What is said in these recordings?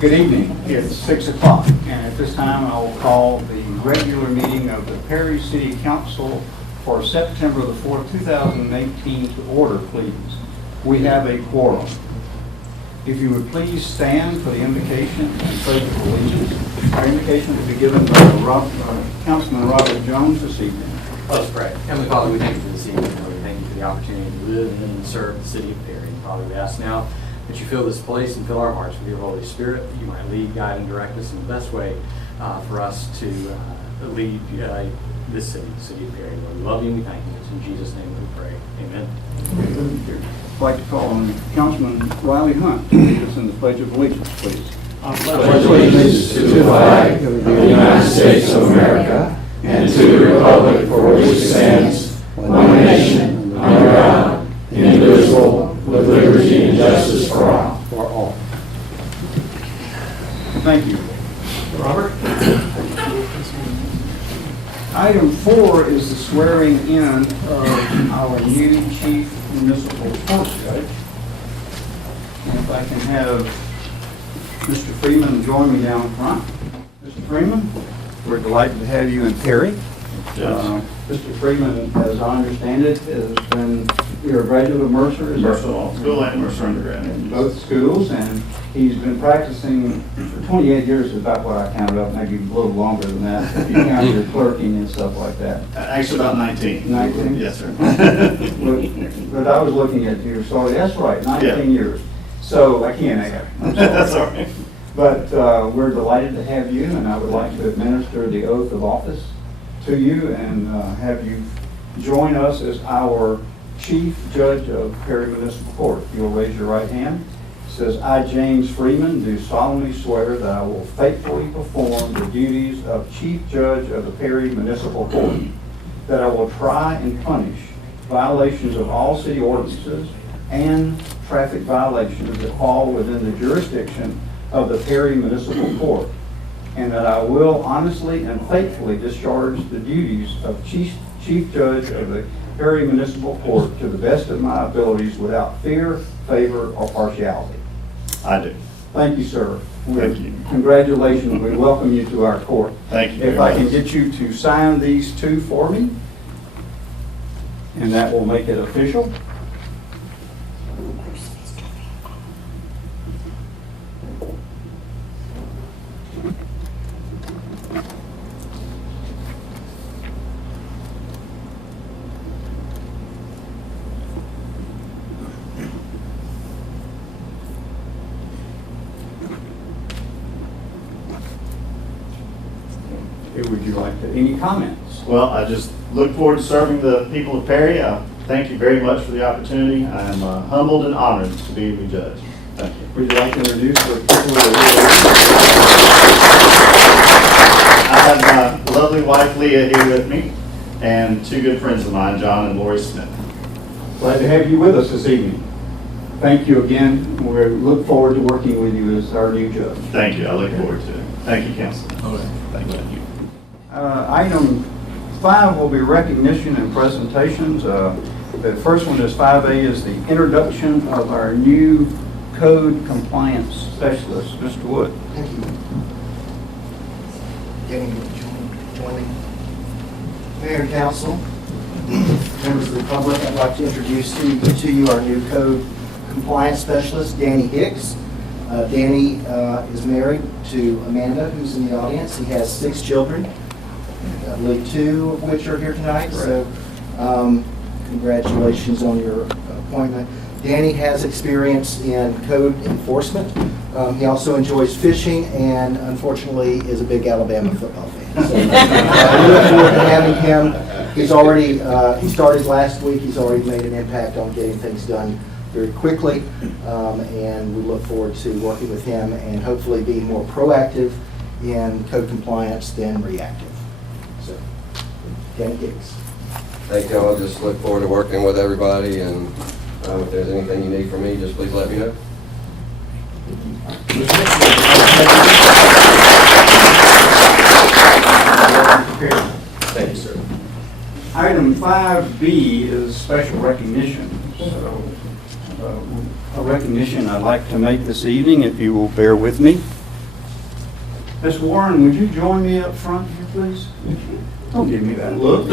Good evening. It's 6 o'clock, and at this time I will call the regular meeting of the Perry City Council for September the 4th, 2018 to order, please. We have a quorum. If you would please stand for the invocation and pledge of allegiance. Our invocation will be given by Councilman Robert Jones this evening. Let us pray. Heavenly Father, we thank you for this evening. We thank you for the opportunity to live and serve the city of Perry. And Father, we ask now that you fill this place and fill our hearts with your Holy Spirit, that you might lead, guide, and direct us in the best way for us to lead this city, the city of Perry. Lord, we love you and we thank you. It's in Jesus' name we pray. Amen. I'd like to call on Councilman Riley Hunt to lead us in the Pledge of Allegiance, please. I pledge allegiance to the flag of the United States of America and to the republic for which it stands, one nation, under God, indivisible, with liberty and justice for all. Thank you, Robert. Item 4 is the swearing in of our new chief municipal court judge. And if I can have Mr. Freeman join me down front. Mr. Freeman, we're delighted to have you in Perry. Yes. Mr. Freeman, as I understand it, has been, you're a graduate of Mercer, is Mercer Law School and Mercer undergrad. in both schools, and he's been practicing for 28 years is about what I counted up, maybe a little longer than that, if you count your clerking and stuff like that. Actually about 19. 19? Yes, sir. But I was looking at you, so that's right, 19 years. So I can't add. I'm sorry. That's all right. But we're delighted to have you, and I would like to administer the oath of office to you and have you join us as our Chief Judge of Perry Municipal Court. You'll raise your right hand. It says, I, James Freeman, do solemnly swear that I will faithfully perform the duties of Chief Judge of the Perry Municipal Court, that I will try and punish violations of all city ordinances and traffic violations that fall within the jurisdiction of the Perry Municipal Court, and that I will honestly and faithfully discharge the duties of Chief Judge of the Perry Municipal Court to the best of my abilities without fear, favor, or partiality. I do. Thank you, sir. Thank you. Congratulations. We welcome you to our court. Thank you. If I can get you to sign these two for me, and that will make it official. Would you like to, any comments? Well, I just look forward to serving the people of Perry. Thank you very much for the opportunity. I am humbled and honored to be a new judge. Thank you. Would you like to introduce the people I have my lovely wife Leah here with me and two good friends of mine, John and Lori Smith. Glad to have you with us this evening. Thank you again. We look forward to working with you as our new judge. Thank you. I look forward to it. Thank you, Council. Okay. Thank you. Item 5 will be recognition and presentations. The first one is 5A is the introduction of our new code compliance specialist, Mr. Wood. Thank you. Getting joining. Mayor and Council, members of the public, I'd like to introduce to you our new code compliance specialist, Danny Hicks. Danny is married to Amanda, who's in the audience. He has 6 children. I believe 2 of which are here tonight. So congratulations on your appointment. Danny has experience in code enforcement. He also enjoys fishing and unfortunately is a big Alabama football fan. So we look forward to having him. He's already, he started last week. He's already made an impact on getting things done very quickly. And we look forward to working with him and hopefully being more proactive in code compliance than reactive. So, Danny Hicks. Thank you. I'll just look forward to working with everybody, and if there's anything you need from me, just please let me know. Thank you, sir. Item 5B is special recognition. So, a recognition I'd like to make this evening, if you will bear with me. Ms. Warren, would you join me up front here, please? Don't give me that look.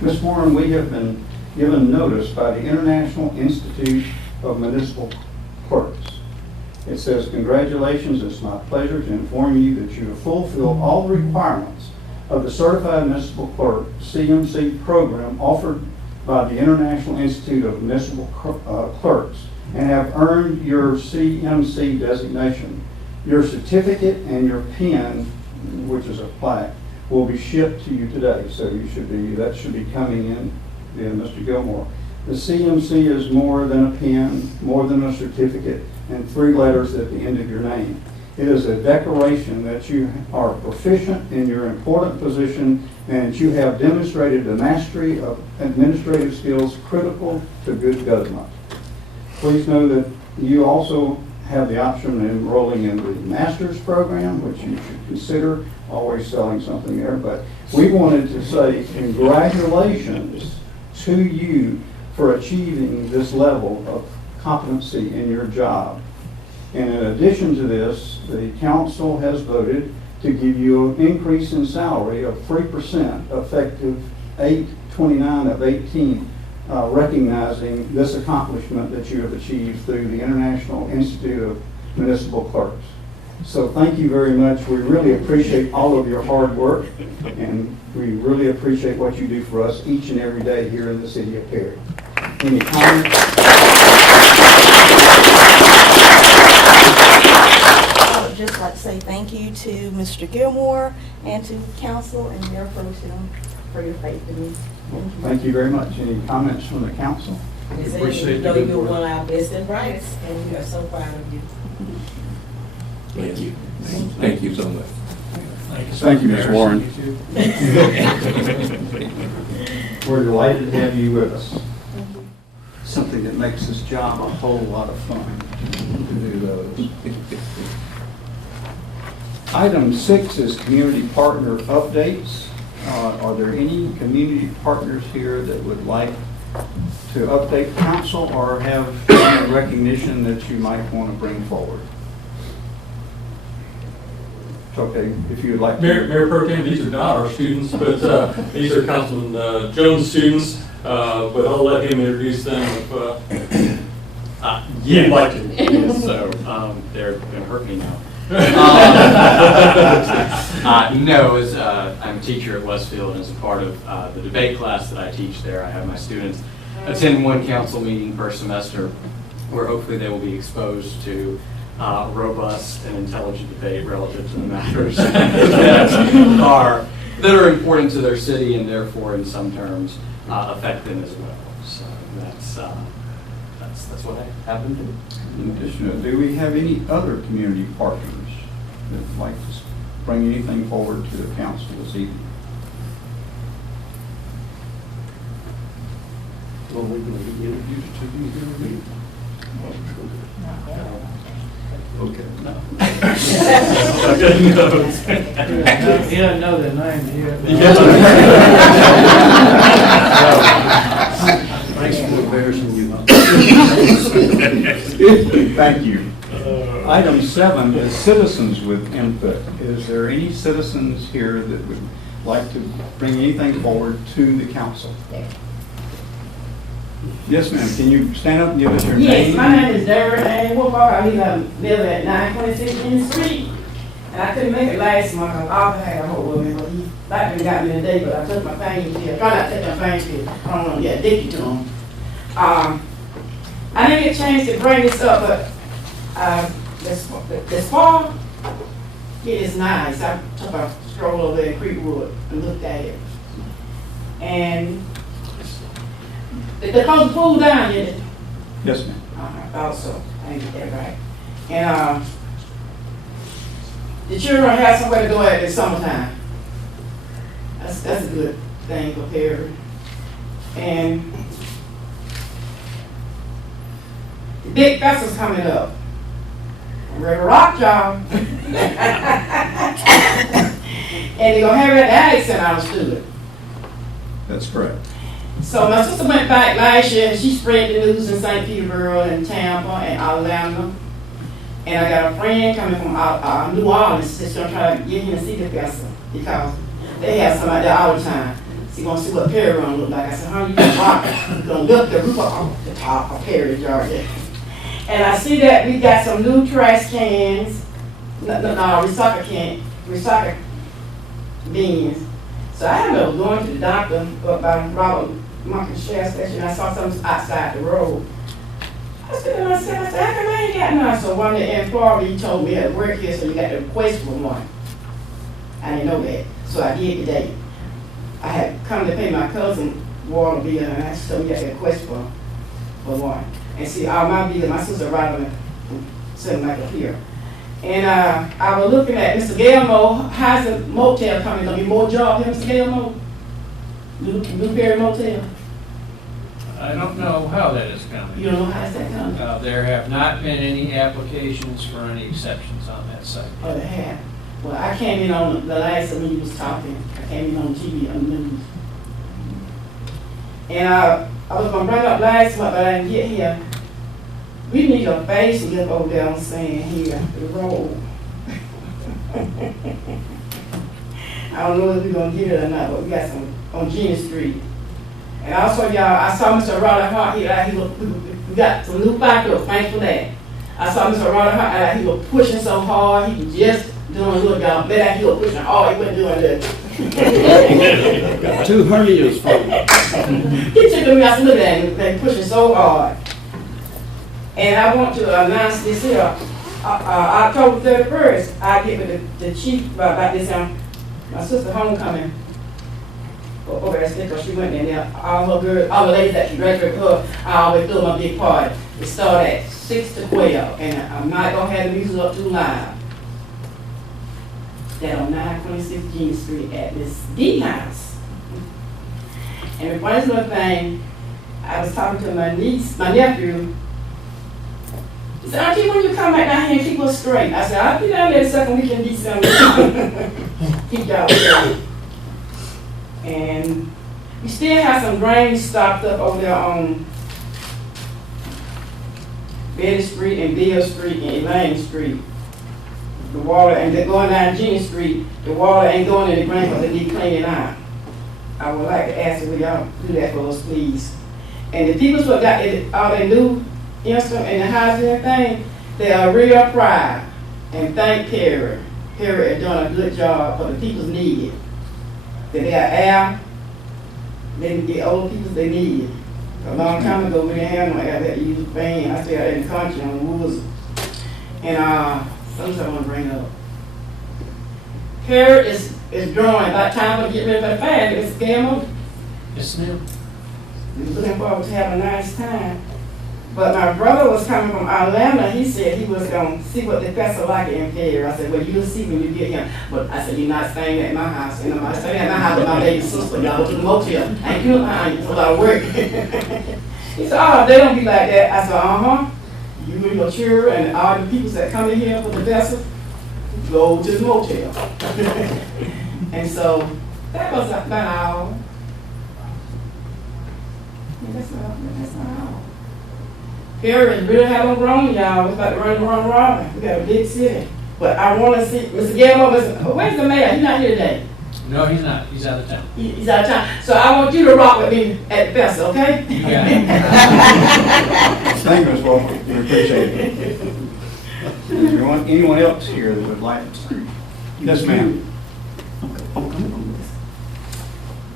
Ms. Warren, we have been given notice by the International Institute of Municipal Clerks. It says, congratulations, it's my pleasure to inform you that you have fulfilled all the requirements of the Certified Municipal Clerk CMC program offered by the International Institute of Municipal Clerks and have earned your CMC designation. Your certificate and your pen, which is a plaque, will be shipped to you today. So that should be coming in, Mr. Gilmore. The CMC is more than a pen, more than a certificate, and 3 letters at the end of your name. It is a declaration that you are proficient in your important position and that you have demonstrated the mastery of administrative skills critical to good government. Please know that you also have the option of enrolling in the master's program, which you should consider, always selling something there. But we wanted to say congratulations to you for achieving this level of competency in your job. And in addition to this, the council has voted to give you an increase in salary of 3% effective 8/29 of 18, recognizing this accomplishment that you have achieved through the International Institute of Municipal Clerks. So thank you very much. We really appreciate all of your hard work, and we really appreciate what you do for us each and every day here in the city of Perry. Any comments? I would just like to say thank you to Mr. Gilmore and to council and Mayor Pro Tem for your faith in me. Thank you very much. Any comments from the council? You know you're one of our best and brightest, and we are so proud of you. Thank you. Thank you so much. Thank you, Ms. Warren. We're delighted to have you with us. Something that makes this job a whole lot of fun to do those. Item 6 is community partner updates. Are there any community partners here that would like to update council or have any recognition that you might want to bring forward? It's okay, if you would like to. Mayor Pro Tem, these are not our students, but these are Councilman Jones' students, but I'll let him introduce them if you'd like to. Yes, so they're going to hurt me now. No, I'm a teacher at Westfield, and as a part of the debate class that I teach there, I have my students attend one council meeting per semester where hopefully they will be exposed to robust and intelligent debate relative to the matters that are important to their city and therefore in some terms affect them as well. So that's what I have them do. In addition, do we have any other community partners that would like to bring anything forward to the council this evening? Well, we're going to be introduced to you here. Okay. He doesn't know their name here. Thanks for embarrassing you. Thank you. Item 7 is citizens with input. Is there any citizens here that would like to bring anything forward to the council? Yes, ma'am. Can you stand up and give us your name? Yes, my name is Deborah Ann Woodbar. I live at 926 Main Street. And I couldn't make it last month because Arthur had a hold of me, but he like to got me today, but I took my painkiller. Try not to take my painkiller. I don't want to get addicted to them. I didn't get a chance to bring this up, but this fall, it is nice. I took a stroll over there in Creekwood and looked at it. And they're supposed to cool down, didn't it? Yes, ma'am. I thought so. I didn't get that right. And the children have somewhere to go at this summertime. That's a good thing for Perry. And the big festival's coming up. I'm ready to rock, y'all. And they're gonna have it at the Alex Center, I understood. That's correct. So my sister went back last year and she spread the news in St. Petersburg and Tampa and Atlanta. And I got a friend coming from New Orleans that's gonna try to get him to see the vessel because they have somebody there all the time. So you gonna see what Perry run look like. I said, honey, you gonna lift the roof off the top of Perry, Georgia. And I see that we got some new trash cans, recycle bins. So I ended up going to the doctor up by Robert Market Share Station. I saw something outside the road. I said to myself, how come I ain't got none? So one of the employees told me at work here, so you got to request for one. I didn't know that, so I did today. I had come to pay my cousin water bill, and I told me you got to request for one. And see, all my bills, my sister Robin sitting like up here. And I was looking at Mr. Gilmore, how's the motel coming? Gonna be more jobs here, Mr. Gilmore? Blueberry Motel? I don't know how that is coming. You don't know how's that coming? There have not been any applications for any exceptions on that site. Oh, they have. Well, I came in on the last when you was talking. I came in on TV on the news. And I was gonna bring up last month, but I didn't get here. We need a facelift over there on Sand here, the road. I don't know if we're gonna get it or not, but we got some on Gina Street. And also, y'all, I saw Mr. Ronald Hart here. We got some new backup. Thanks for that. I saw Mr. Ronald Hart. He was pushing so hard. He was just doing look, y'all. Bet he was pushing hard. He wasn't doing this. 2 hernias from you. He took me. I said, look at him. They're pushing so hard. And I want to announce this here. October 31st, I get with the chief about this. My sister homecoming. Over at Stickle, she went in there. All her girls, all the ladies that she graduated with her, I always threw my big party. It started at 6 to 12, and I'm not gonna have the music up too loud. That on 926 Gene Street at this D house. And the funny little thing, I was talking to my nephew. He said, Auntie, when you come back down here and keep us straight? I said, I'll be down there the second week in December. Keep y'all straight. And we still have some drains stopped up over there on Betty Street and Bill Street and Elaine Street. The water, and they're going down Gina Street, the water ain't going in the drain because they need cleaning out. I would like to ask if we y'all do that for us, please. And the people who got all their new instrument in the house and everything, they are real proud. And thank Perry. Perry has done a good job for the people's needed. That they have air, they can get older people they need. A long time ago, we didn't have no air, that use a fan. I stayed in the country on the woods. And something I want to bring up. Perry is growing. By the time we get ready for the fast, it's Gamma. Yes, ma'am. We're looking forward to having a nice time. But my brother was coming from Atlanta. He said he was going to see what the festival like in Perry. I said, well, you'll see when you get here. But I said, you're not staying at my house. And I'm not staying at my house with my baby sister. Y'all go to the motel. I ain't doing behind you. It's a lot of work. He said, oh, they don't be like that. I said, uh-huh. You and your children and all the people that come in here for the festival, go to the motel. And so that was about all. That's not all. Perry is really having grown, y'all. We're about to run the run robin. We got a big city. But I want to see Mr. Gilmore. Where's the mayor? He's not here today. No, he's not. He's out of town. He's out of town. So I want you to rock with me at the festival, okay? You got it. Thank you, Ms. Walker. We appreciate it. Anyone else here that would like to speak? Yes, ma'am.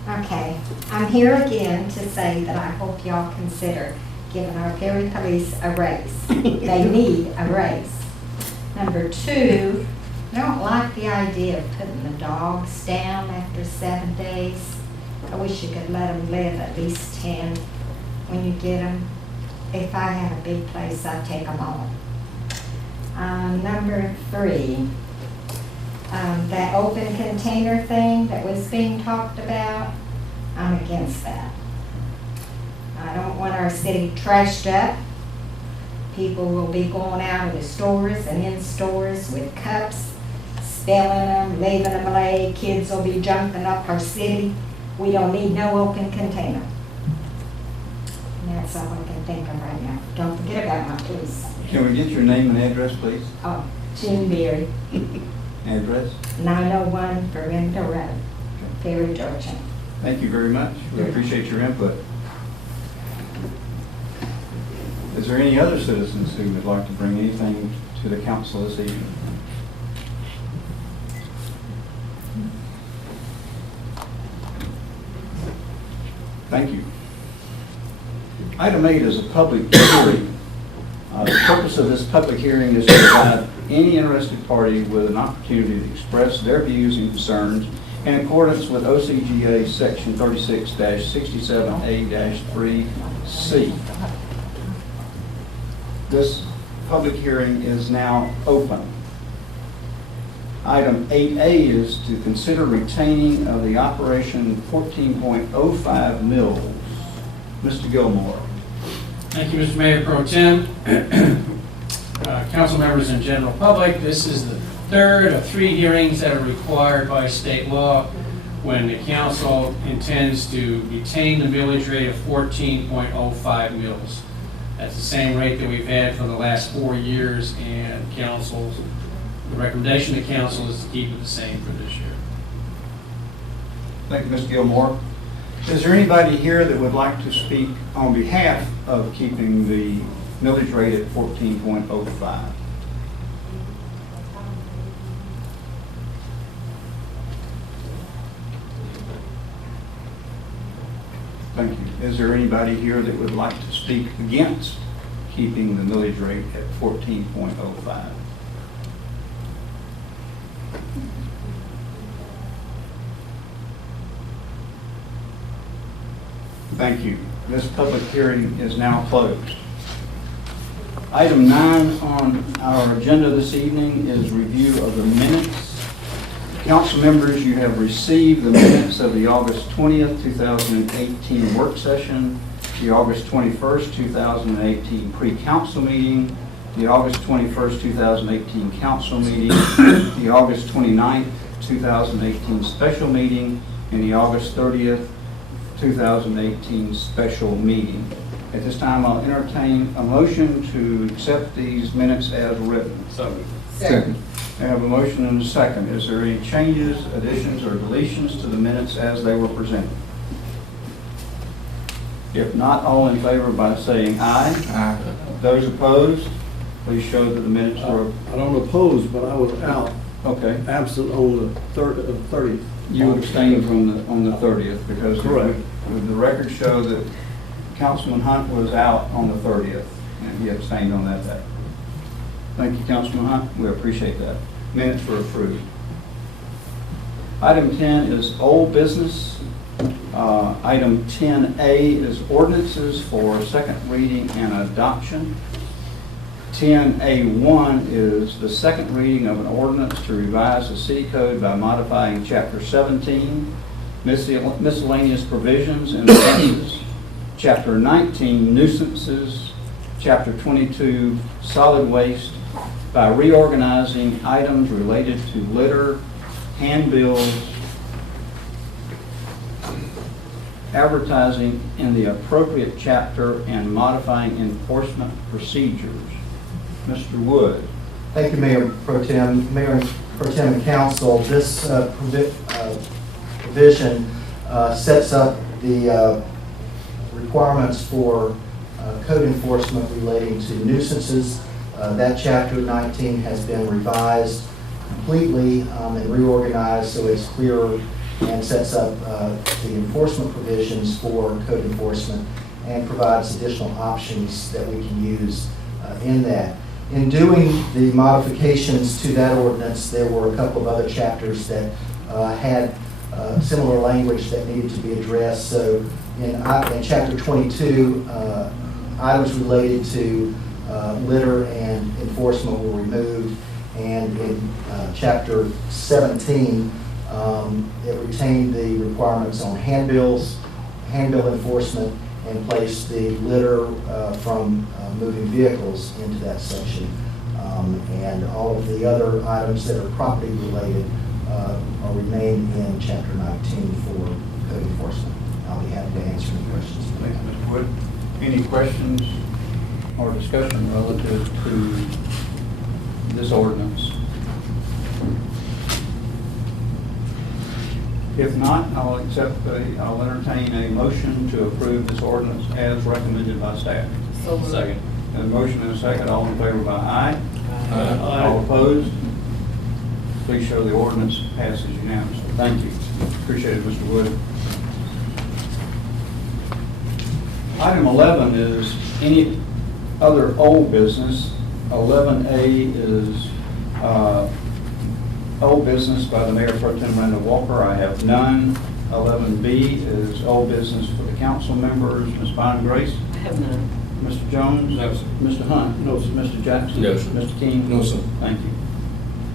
Okay, I'm here again to say that I hope y'all consider giving our Perry Police a raise. They need a raise. Number two, I don't like the idea of putting the dogs down after 7 days. I wish you could let them live at least 10 when you get them. If I had a big place, I'd take them all. Number three, that open container thing that was being talked about, I'm against that. I don't want our city trashed up. People will be going out of the stores and in stores with cups, spilling them, leaving them lay. Kids will be jumping up our city. We don't need no open container. all I can think of right now. Don't forget about my police. Can we get your name and address, please? Oh, Jean Berry, Address? 901 Verindo Road, Perry, Georgia. Thank you very much. We appreciate your input. Is there any other citizens who would like to bring anything to the council this evening? Thank you. Item 8 is a public hearing. The purpose of this public hearing is to provide any interested party with an opportunity to express their views and concerns in accordance with OCGA Section 36-67A-3C. This public hearing is now open. Item 8A is to consider retaining of the Operation 14.05 mills. Mr. Gilmore. Thank you, Mr. Mayor Pro Tem. Council members and general public, this is the third of 3 hearings that are required by state law when the council intends to retain the millage rate of 14.05 mils. That's the same rate that we've had for the last 4 years, and the recommendation of council is to keep it the same for this year. Thank you, Mr. Gilmore. Is there anybody here that would like to speak on behalf of keeping the millage rate at 14.05? Thank you. Is there anybody here that would like to speak against keeping the millage rate at 14.05? Thank you. This public hearing is now closed. Item 9 on our agenda this evening is review of the minutes. Council members, you have received the minutes of the August 20th, 2018 work session, the August 21st, 2018 pre-council meeting, the August 21st, 2018 council meeting, the August 29th, 2018 special meeting, and the August 30th, 2018 special meeting. At this time, I'll entertain a motion to accept these minutes as written. Second. I have a motion and a second. Is there any changes, additions, or deletions to the minutes as they were presented? If not, all in favor by saying aye. Aye. Those opposed, please show that the minutes were, I don't oppose, but I was out, okay. absent on the 30th. You abstained on the 30th because Correct. the records show that Councilman Hunt was out on the 30th and he abstained on that day. Thank you, Councilman Hunt. We appreciate that. Minutes were approved. Item 10 is old business. Item 10A is ordinances for second reading and adoption. 10A1 is the second reading of an ordinance to revise the city code by modifying Chapter 17, miscellaneous provisions and offenses, Chapter 19, nuisances, Chapter 22, solid waste, by reorganizing items related to litter, handbills, advertising in the appropriate chapter, and modifying enforcement procedures. Mr. Wood. Thank you, Mayor Pro Tem. Mayor Pro Tem and Council, this provision sets up the requirements for code enforcement relating to nuisances. That Chapter 19 has been revised completely and reorganized so it's clearer and sets up the enforcement provisions for code enforcement and provides additional options that we can use in that. In doing the modifications to that ordinance, there were a couple of other chapters that had similar language that needed to be addressed. So in Chapter 22, items related to litter and enforcement were removed. And in Chapter 17, it retained the requirements on handbills, handbill enforcement, and placed the litter from moving vehicles into that section. And all of the other items that are property related are remain in Chapter 19 for code enforcement. I'll be happy to answer any questions. Thank you, Mr. Wood. Any questions or discussion relative to this ordinance? If not, I'll entertain a motion to approve this ordinance as recommended by staff. So moved. Second. A motion and a second, all in favor by aye. Aye. All opposed? Please show the ordinance passes unanimously. Thank you. Appreciate it, Mr. Wood. Item 11 is any other old business. 11A is old business by the Mayor Pro Tem Randall Walker. I have none. 11B is old business for the council members. Ms. Bynum Grace? I have none. Mr. Jones? No, sir. Mr. Hunt? No, sir. Mr. Jackson? No, sir. Mr. King? No, sir. Thank you.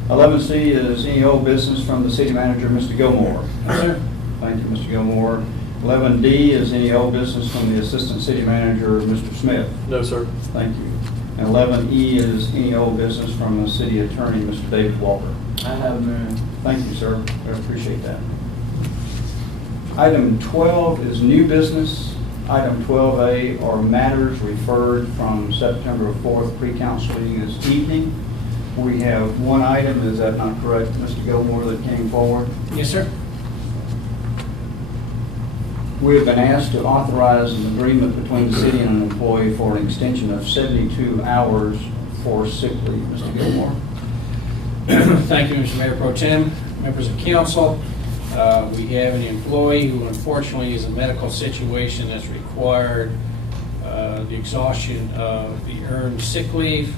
11C is any old business from the city manager, Mr. Gilmore. Yes, sir. Thank you, Mr. Gilmore. 11D is any old business from the assistant city manager, Mr. Smith. No, sir. Thank you. And 11E is any old business from the city attorney, Mr. David Walker. I have none. Thank you, sir. I appreciate that. Item 12 is new business. Item 12A are matters referred from September 4th pre-council meeting this evening. We have one item, is that not correct, Mr. Gilmore, that came forward? Yes, sir. We have been asked to authorize an agreement between the city and an employee for an extension of 72 hours for sick leave. Mr. Gilmore? Thank you, Mr. Mayor Pro Tem, members of council. We have an employee who unfortunately is in a medical situation that's required the exhaustion of the earned sick leave.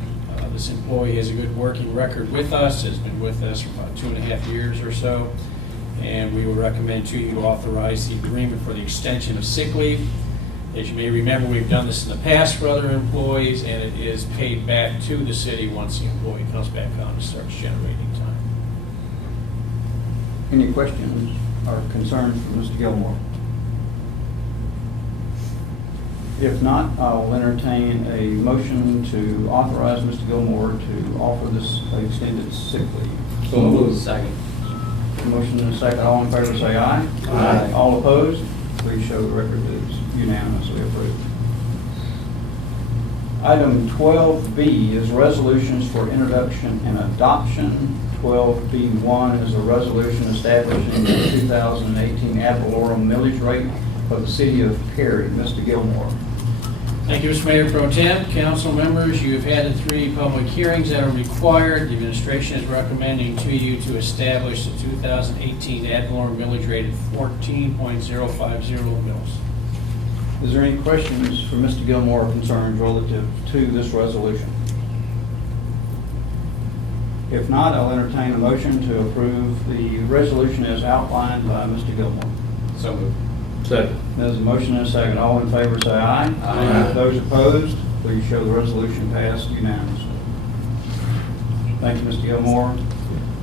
This employee has a good working record with us, has been with us for about 2.5 years or so, and we would recommend to you to authorize the agreement for the extension of sick leave. As you may remember, we've done this in the past for other employees, and it is paid back to the city once the employee comes back on and starts generating time. Any questions or concerns from Mr. Gilmore? If not, I'll entertain a motion to authorize Mr. Gilmore to offer this extended sick leave. So moved. Second. Motion and a second, all in favor say aye. Aye. All opposed? Please show the record that it's unanimously approved. Item 12B is resolutions for introduction and adoption. 12B1 is a resolution establishing the 2018 ad valorem millage rate for the city of Perry. Mr. Gilmore. Thank you, Mr. Mayor Pro Tem. Council members, you have had the 3 public hearings that are required. The administration is recommending to you to establish the 2018 ad valorem millage rate at 14.050 mils. Is there any questions for Mr. Gilmore or concerns relative to this resolution? If not, I'll entertain a motion to approve the resolution as outlined by Mr. Gilmore. So moved. Second. There's a motion and a second. All in favor say aye. Aye. Those opposed, please show the resolution passed unanimously. Thank you, Mr. Gilmore.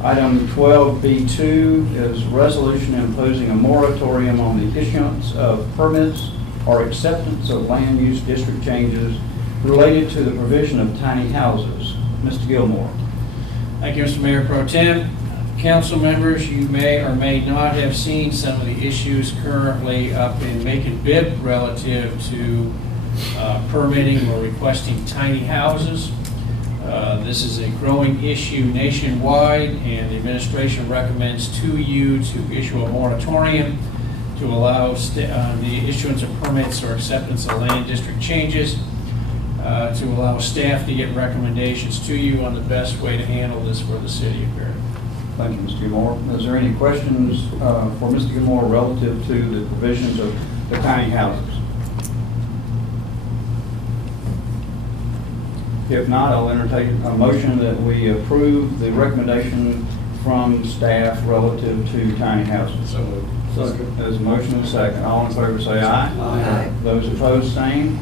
Item 12B2 is resolution imposing a moratorium on the issuance of permits or acceptance of land use district changes related to the provision of tiny houses. Mr. Gilmore. Thank you, Mr. Mayor Pro Tem. Council members, you may or may not have seen some of the issues currently up in Macon Bibb relative to permitting or requesting tiny houses. This is a growing issue nationwide, and the administration recommends to you to issue a moratorium to allow the issuance of permits or acceptance of land district changes, to allow staff to get recommendations to you on the best way to handle this for the city of Perry. Thank you, Mr. Gilmore. Is there any questions for Mr. Gilmore relative to the provisions of the tiny houses? If not, I'll entertain a motion that we approve the recommendation from staff relative to tiny houses. So moved. Second. There's a motion and a second. All in favor say aye. Aye. Those opposed, same.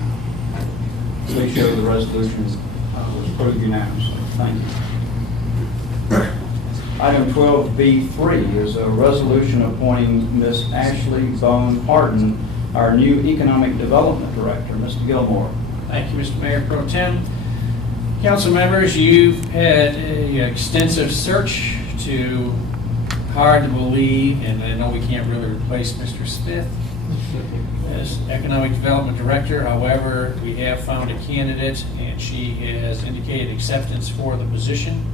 Please show the resolution was approved unanimously. Thank you. Item 12B3 is a resolution appointing Ms. Ashley Bone Harden, our new Economic Development Director. Mr. Gilmore. Thank you, Mr. Mayor Pro Tem. Council members, you've had an extensive search to, hard to believe, and I know we can't really replace Mr. Smith, as Economic Development Director. However, we have found a candidate, and she has indicated acceptance for the position,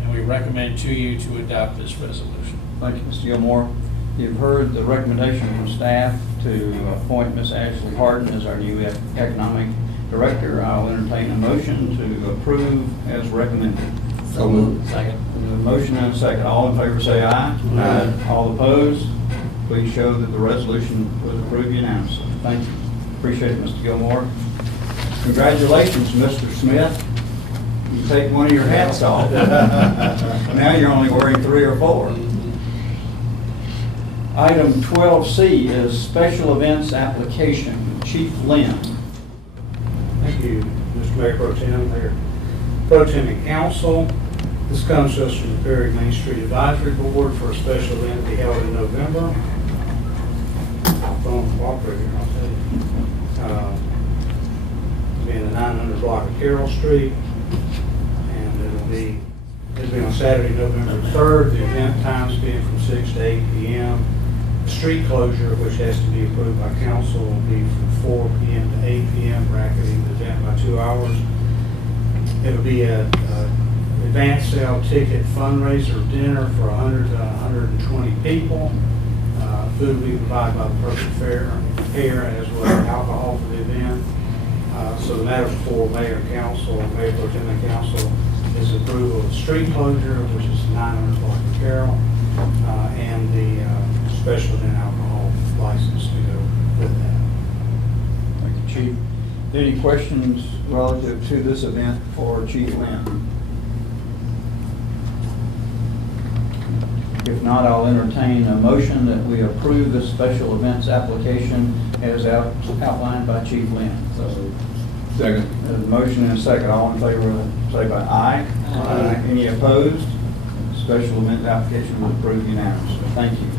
and we recommend to you to adopt this resolution. Thank you, Mr. Gilmore. You've heard the recommendation from staff to appoint Ms. Ashley Harden as our new economic director. I'll entertain a motion to approve as recommended. So moved. Second. There's a motion and a second. All in favor say aye. Aye. All opposed? Please show that the resolution was approved unanimously. Thank you. Appreciate it, Mr. Gilmore. Congratulations, Mr. Smith. You take one of your hats off. Now you're only wearing 3 or 4. Item 12C is special events application. Chief Lynn. Thank you, Mr. Mayor Pro Tem, Mayor Pro Tem and Council. This comes to us from the Perry Main Street Advisory Board for a special event to be held in November. Phone cooperating, I'll tell you. It'll be in the 900 block of Carroll Street, and it'll be on Saturday, November 3rd. The event times being from 6 to 8 p.m. The street closure, which has to be approved by council, will be from 4 p.m. to 8 p.m., bracketing the event by 2 hours. It'll be a advance sale ticket fundraiser dinner for 100 to 120 people. Food will be provided by the Perfect Fair as well as alcohol for the event. So the matter before Mayor and Council, Mayor Pro Tem and Council, is approval of the street closure, which is 900 block of Carroll, and the special event alcohol license to go with that. Thank you, Chief. Any questions relative to this event for Chief Lynn? If not, I'll entertain a motion that we approve the special events application as outlined by Chief Lynn. Second. There's a motion and a second. All in favor, say by aye. Aye. Any opposed? Special event application was approved unanimously. Thank you.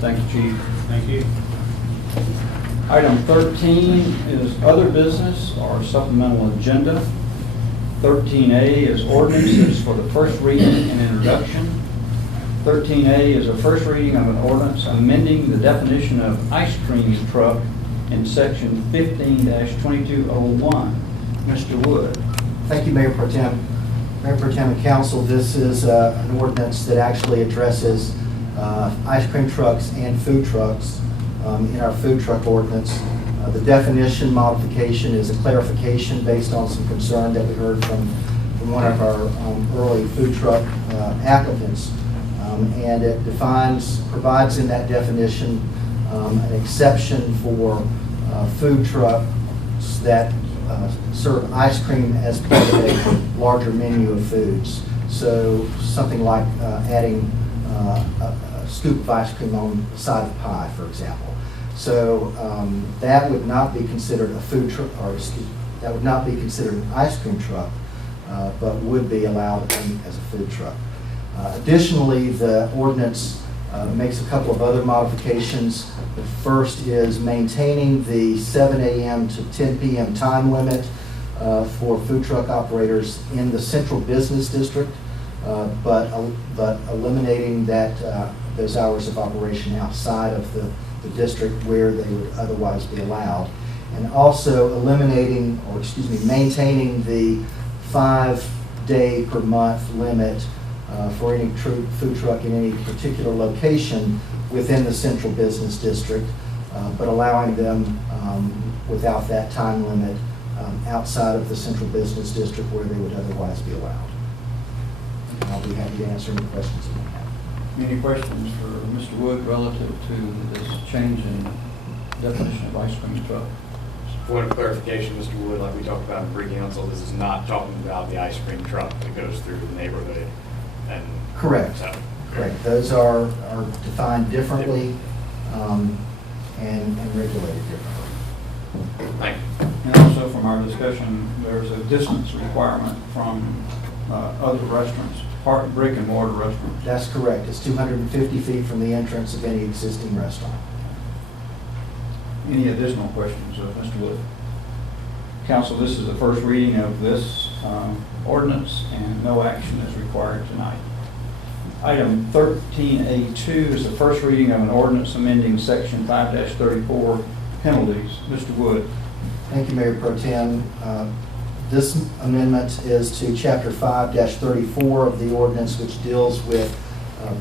Thank you, Chief. Thank you. Item 13 is other business or supplemental agenda. 13A is ordinances for the first reading and introduction. 13A is a first reading of an ordinance amending the definition of ice cream truck in section 15-2201. Mr. Wood. Thank you, Mayor Pro Tem. Mayor Pro Tem and Council, this is an ordinance that actually addresses ice cream trucks and food trucks in our food truck ordinance. The definition modification is a clarification based on some concern that we heard from one of our early food truck applicants. And it provides in that definition an exception for food trucks that serve ice cream as part of a larger menu of foods. So something like adding a scoop of ice cream on the side of pie, for example. So that would not be considered a food truck, that would not be considered an ice cream truck, but would be allowed as a food truck. Additionally, the ordinance makes a couple of other modifications. The first is maintaining the 7 a.m. to 10 p.m. time limit for food truck operators in the central business district, but eliminating those hours of operation outside of the district where they would otherwise be allowed. And also maintaining the 5-day per month limit for any food truck in any particular location within the central business district, but allowing them without that time limit outside of the central business district where they would otherwise be allowed. And I'll be happy to answer any questions you may have. Any questions for Mr. Wood relative to this change in definition of ice cream truck? Point of clarification, Mr. Wood, like we talked about in pre-council, this is not talking about the ice cream truck that goes through the neighborhood and. Correct. So, Correct. Those are defined differently and regulated differently. Thank you. And also from our discussion, there's a distance requirement from other restaurants, brick and mortar restaurants. That's correct. It's 250 feet from the entrance of any existing restaurant. Any additional questions of Mr. Wood? Council, this is the first reading of this ordinance, and no action is required tonight. Item 13A2 is the first reading of an ordinance amending section 5-34 penalties. Mr. Wood. Thank you, Mayor Pro Tem. This amendment is to Chapter 5-34 of the ordinance, which deals with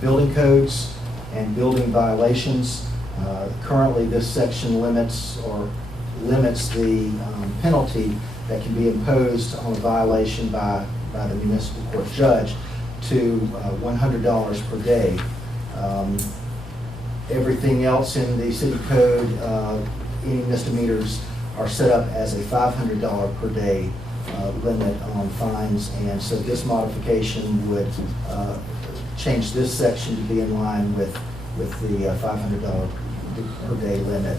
building codes and building violations. Currently, this section limits the penalty that can be imposed on a violation by the municipal court judge to $100 per day. Everything else in the city code, any misdemeanors are set up as a $500 per day limit on fines, and so this modification would change this section to be in line with the $500 per day limit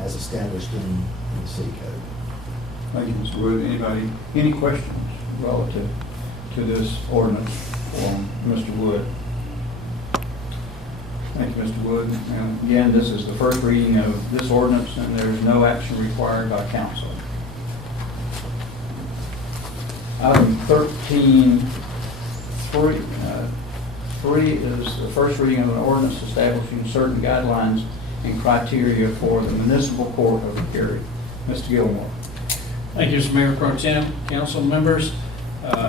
as established in the city code. Thank you, Mr. Wood. Anybody, any questions relative to this ordinance from Mr. Wood? Thank you, Mr. Wood. And again, this is the first reading of this ordinance, and there is no action required by council. Item 13.3 is the first reading of an ordinance establishing certain guidelines and criteria for the municipal court of the period. Mr. Gilmore. Thank you, Mr. Mayor Pro Tem, council members.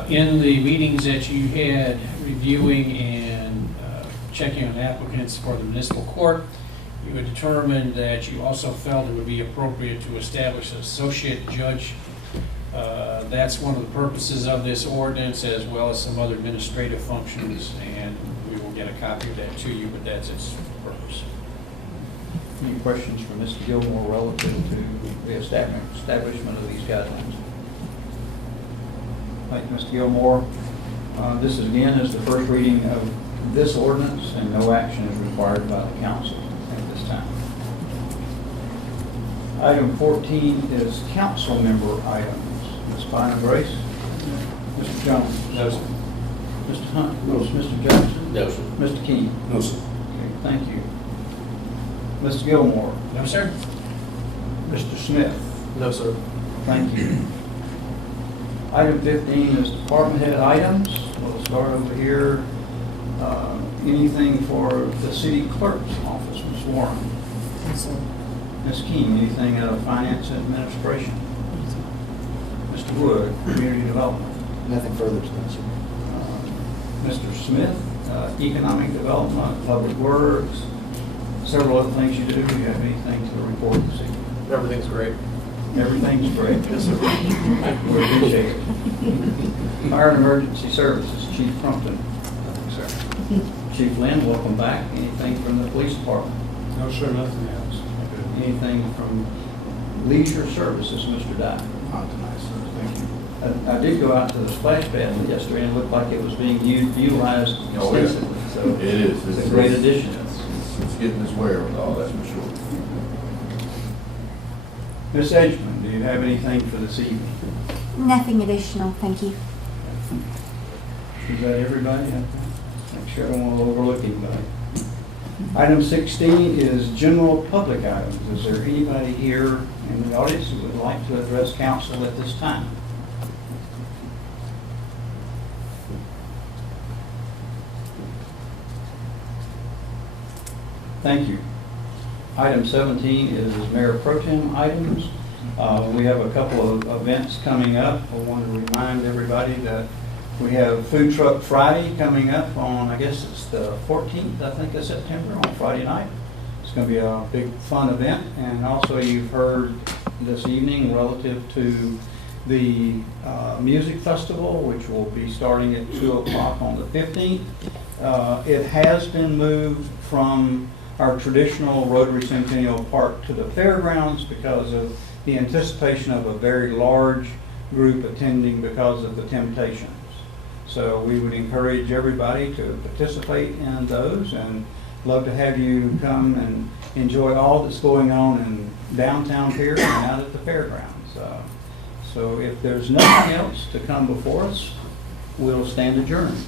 In the meetings that you had reviewing and checking on applicants for the municipal court, you had determined that you also felt it would be appropriate to establish an associate judge. That's one of the purposes of this ordinance, as well as some other administrative functions, and we will get a copy of that to you, but that's its purpose. Any questions for Mr. Gilmore relative to the establishment of these guidelines? Thank you, Mr. Gilmore. This is, again, is the first reading of this ordinance, and no action is required by the council at this time. Item 14 is council member items. Ms. Bynum Grace? Mr. Jones? No, sir. Mr. Hunt? No, sir. Mr. Johnson? No, sir. Mr. King? No, sir. Okay, thank you. Mr. Gilmore? No, sir. Mr. Smith? No, sir. Thank you. Item 15 is department head items. We'll start over here. Anything for the city clerk's office, Ms. Warren? Yes, sir. Ms. King, anything out of finance and administration? Mr. Wood, community development? Nothing further to mention. Mr. Smith, economic development, public works, several other things you do. Do you have anything to report this evening? Everything's great. Everything's great. Yes, sir. We appreciate it. Fire and Emergency Services, Chief Crumpton. Nothing, sir. Chief Lynn, welcome back. Anything from the police department? No, sir, nothing else. Anything from leisure services, Mr. Dye? Not tonight, sir. Thank you. I did go out to the splash pad yesterday and it looked like it was being utilized Oh, yeah. extensively. So It is. it's a great addition. It's getting its wear with all, that's for sure. Ms. Edgman, do you have anything for this evening? Nothing additional, thank you. Is that everybody? Make sure I don't want to overlook anybody. Item 16 is general public items. Is there anybody here in the audience who would like to address council at this time? Thank you. Item 17 is Mayor Pro Tem items. We have a couple of events coming up. I want to remind everybody that we have Food Truck Friday coming up on, I guess it's the 14th, I think, of September, on Friday night. It's going to be a big fun event. And also you've heard this evening relative to the music festival, which will be starting at 2 o'clock on the 15th. It has been moved from our traditional Rotary Centennial Park to the fairgrounds because of the anticipation of a very large group attending because of the Temptations. So we would encourage everybody to participate in those and love to have you come and enjoy all that's going on in downtown here and out at the fairgrounds. So if there's nothing else to come before us, we'll stand adjourned.